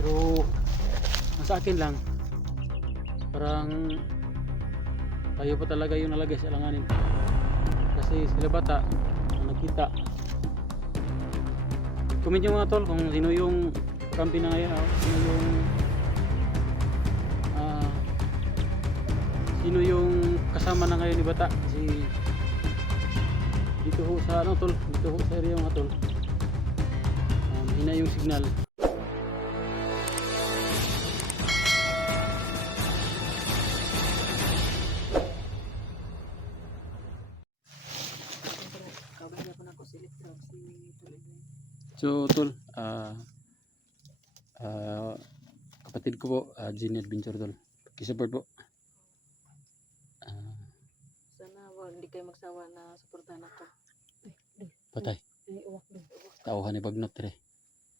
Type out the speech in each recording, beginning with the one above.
Pero sa akin lang, parang tayo pa talaga yung nalagay sa alanganin. Kasi sila bata ang nakita. Comment nyo mga tol kung sino yung kampi na ngayon, sino yung sino yung kasama na ngayon ni bata. Kasi dito ho sa ano tol, dito ho sa area mga tol, mahina yung signal. So tol, kapatid ko po, Genie Adventure tol, pakisupport po. Sana hindi kayo magsawa na suportahan ako. Patay, Ay, uwak doon. tauhan ni Bagnot re.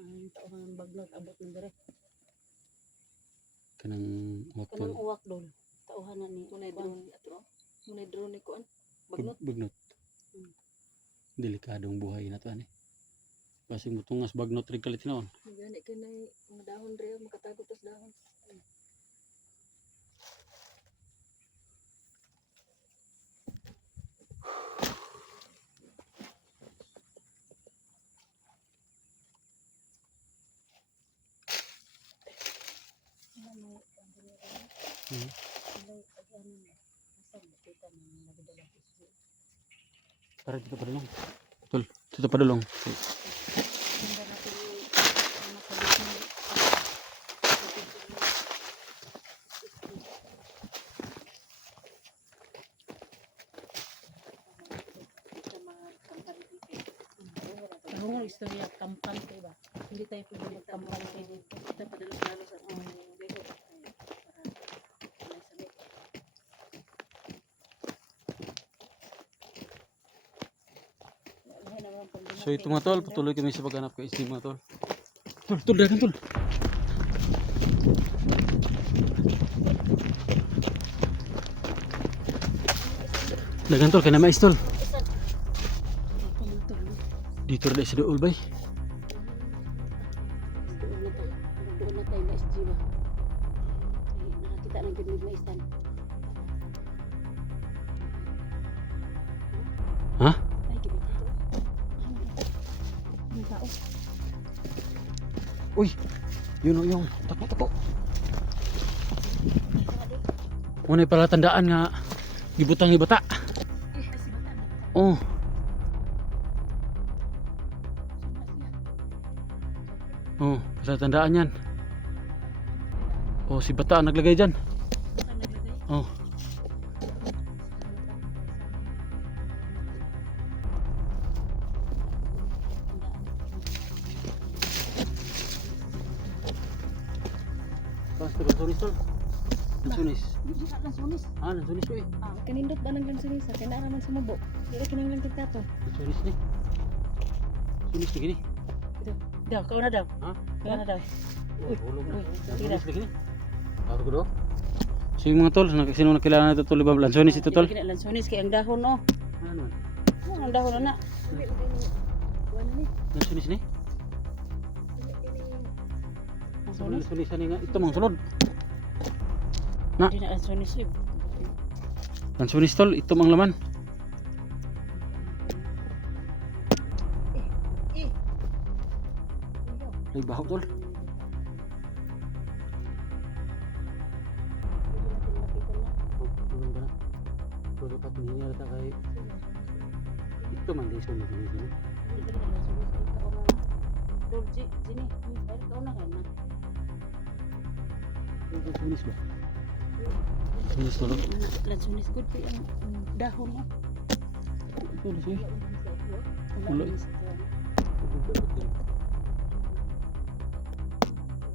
Ay, tauhan ng baglot, abot ng dire. Kanang uwak Kanang tol. uwak doon. Tauhan na ni. Munay drone ato. Munay drone ni kuan. Baglot. Bagnot. Hmm. Delikadong buhay na to ani. Kasi mutungas Bagnot rin kalit naon. Gani kay nay mga dahon dire makatago tas dahon. Tara dito pa dulong. Tol, dito pa dulong. Ang mga istorya kampante ba? Hindi tayo pwede magkampante dito. Kita padalo-dalo sa dito. So ito mga tol, patuloy kami sa paghanap kay Steve mga tol. Tol, dagan tol. Dagan tol, kaya na mais tol. Dito rin sa dool bay. Doon na tayo na isjiba. Nakakita ng gano'n na istan. Ha? Ay, gibig ito. Ang tao. Uy, yun o yung tako. Unay pala tandaan nga gibutang ni bata. Oh. Oh, pala tandaan yan. Oh, si bata ang naglagay dyan. Oh. Basta lansunis tol. Lansunis. Lansunis. Lansunis ko eh. Kanindot ba ng lansunis? Kaya naman sa mubo. Kaya kinanglan kita to. Lansunis ni. Lansunis ni gini. Daw, kau na daw. Ha? Kau na daw. Hulog na. Uy, Lansunis ni gini. Taro ko do. So yung mga tol, sino nakilala na ito tol? Lansunis ito tol? Lansunis kaya ang dahon oh. Ano? Ang dahon na. Lansunis ni? Lansunis? Lansunis ni nga. Ito mga sunod. Na? Hindi na lansunis yun. Lansunis tol, ito mga laman. Ay, baho tol. Pero dapat hindi nata kay ito man din sunod ni. Dorji, sini. Ay, kau na kan na. Lansunis ba? Lansunis tol. Lansunis good kaya ang dahon mo. Lansunis eh. Wala. Wala.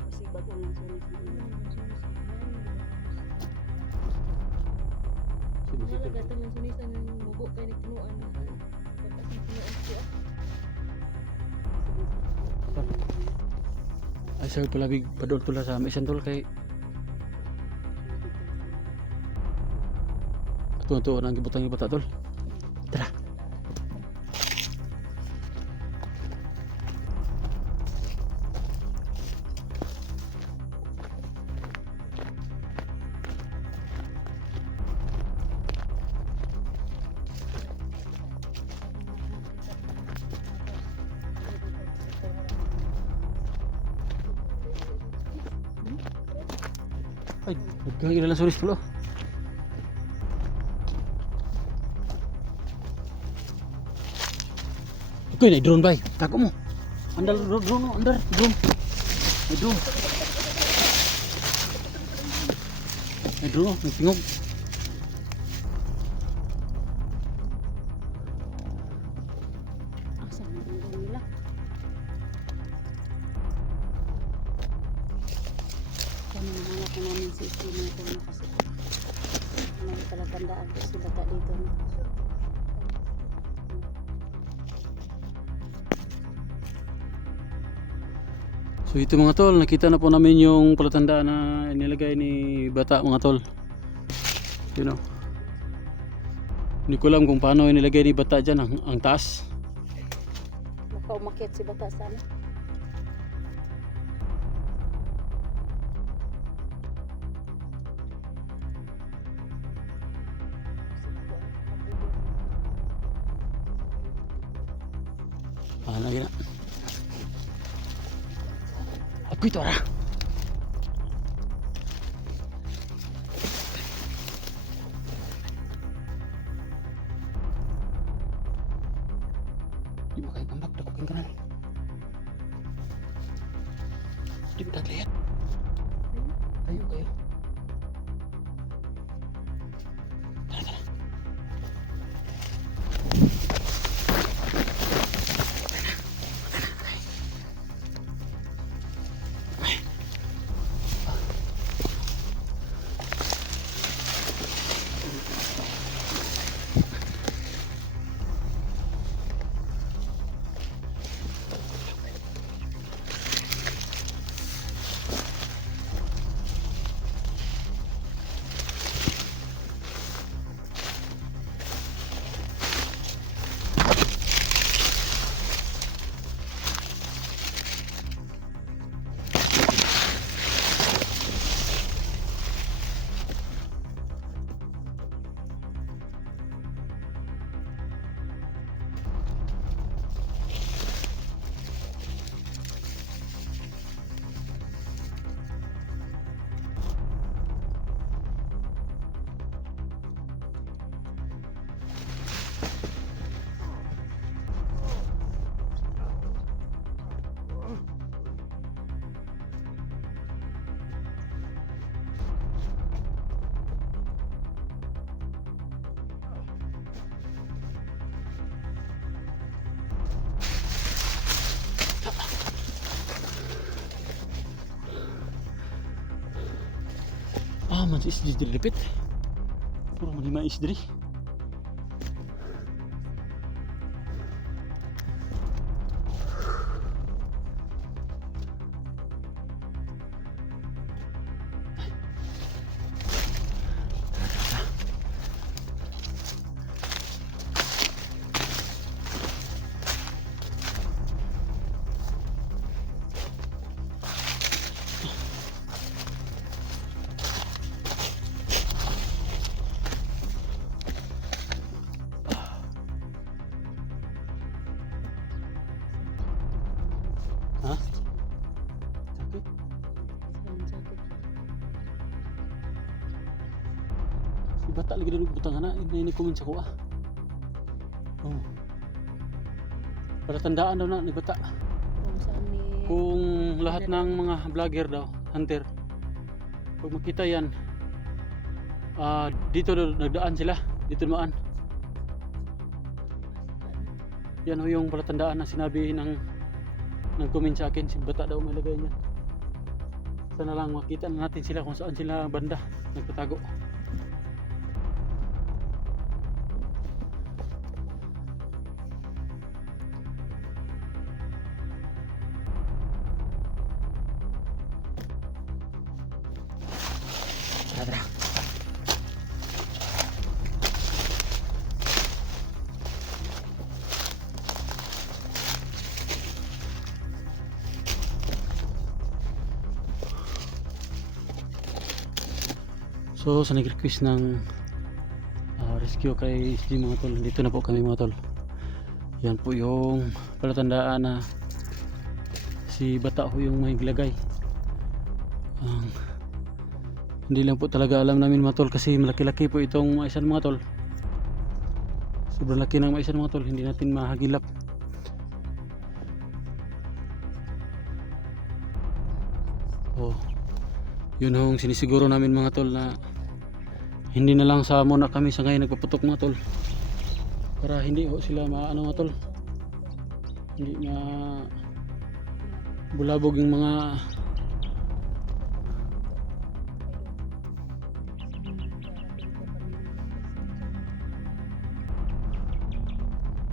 Kasi bago ang lansunis. Nalagatan ng sunisan ng mubo kayo nagtunuan na. Tapos nagtunuan siya. Ay sabi pala big padol tula sa isan tol kay tuwa nang gibutang yung bata tol. Tara. Ay, nagkahila lang suris pala. Okay, na drone bay. Tako mo. Andal drone, andar drone. May drone. May drone, may tingog. Asa na ang nila? Kami nahanap na namin si Ito na ito na kasi may talatandaan ko si bata dito. No? So ito mga tol, nakita na po namin yung palatandaan na inilagay ni bata mga tol. You know. Hindi ko alam kung paano inilagay ni bata dyan ang taas. Baka umakyat si bata sa amin. Lagi na. Aku itu orang. Di ba kayo kambak? Dakukin ka na. Di ba lihat? Ayo kayo. Tara, tara. Man si isdiri dilipit. Puro man lima isdiri. Ha? Sakit? Ang sakit. Si bata lagi dulu butang anak ini komen sa kuha. Oh. Palatandaan daw na ni bata. Kung saan ni... Kung lahat ng mga vlogger daw, hunter, pag makita yan, dito nagdaan sila, dito dumaan. Yan ho yung palatandaan na sinabi ng nag-comment sa akin, si bata daw may lagay niya. Sana lang makita na natin sila kung saan sila banda nagtatago. Tara, tara. So sa nag-request ng rescue kay SG mga tol, dito na po kami mga tol. Yan po yung palatandaan na si bata ho yung may glagay. Hindi lang po talaga alam namin mga tol kasi malaki-laki po itong maisan mga tol. Sobrang laki ng maisan mga tol, hindi natin mahagilap. Oh, yun ang sinisiguro namin mga tol na hindi na lang sa muna kami sa ngayon nagpaputok mga tol. Para hindi ho sila maano mga tol. Hindi na bulabog yung mga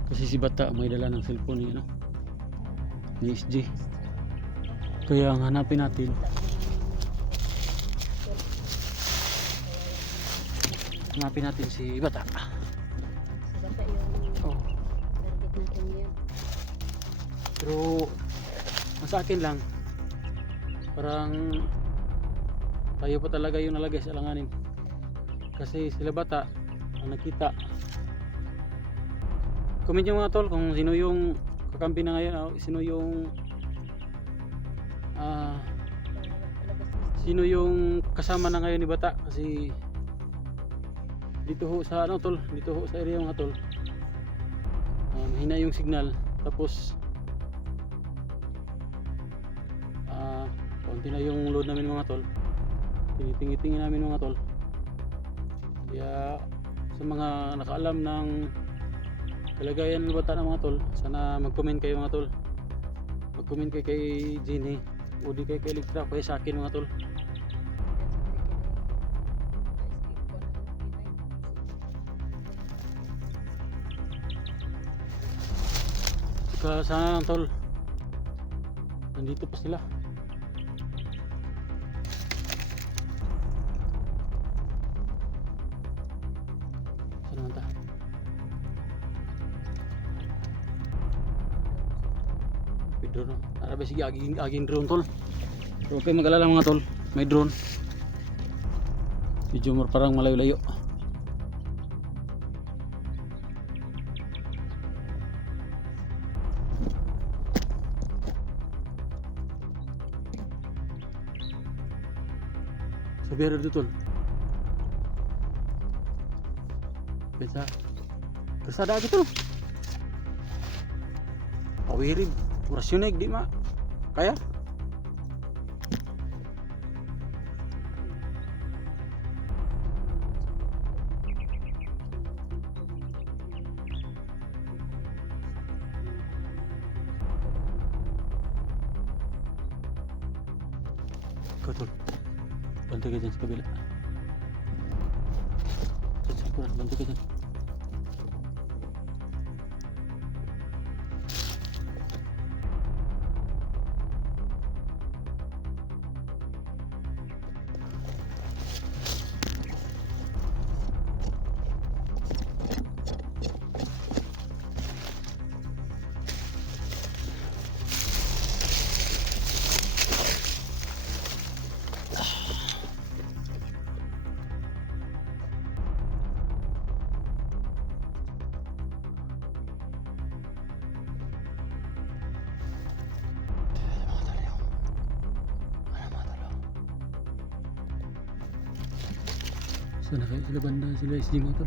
kasi si bata may dala ng cellphone ni ano ni SG. Kaya ang hanapin natin si bata. Basta yung Oh. target natin yan. Pero sa akin lang parang tayo pa talaga yung nalagay sa alanganin kasi sila bata ang nakita. Comment nyo mga tol kung sino yung kakampi na ngayon, sino yung sino yung kasama na ngayon ni bata kasi dito ho sa ano tol, dito ho sa area mga tol mahina yung signal, tapos konti na yung load namin mga tol, tinitingin namin mga tol. Kaya sa mga nakaalam ng kalagayan ng bata ng mga tol, sana mag-comment kayo mga tol, mag-comment kayo kay Jenny o di kayo kay Electra, kaya sa akin mga tol. Saka sana lang tol, nandito pa sila. Saan naman ta? May drone no? Tara ba sige aging drone tol. Pero okay mag-alala mga tol, may drone. Medyo parang malayo-layo. Sabi dito tol. Bisa. Bersada gitu. Pawirin. Orasyon di mak. Kaya. Betul. Bantu ka dyan sa kabila. Bantu ka dyan. Sana kayo sila banda sila SG motor.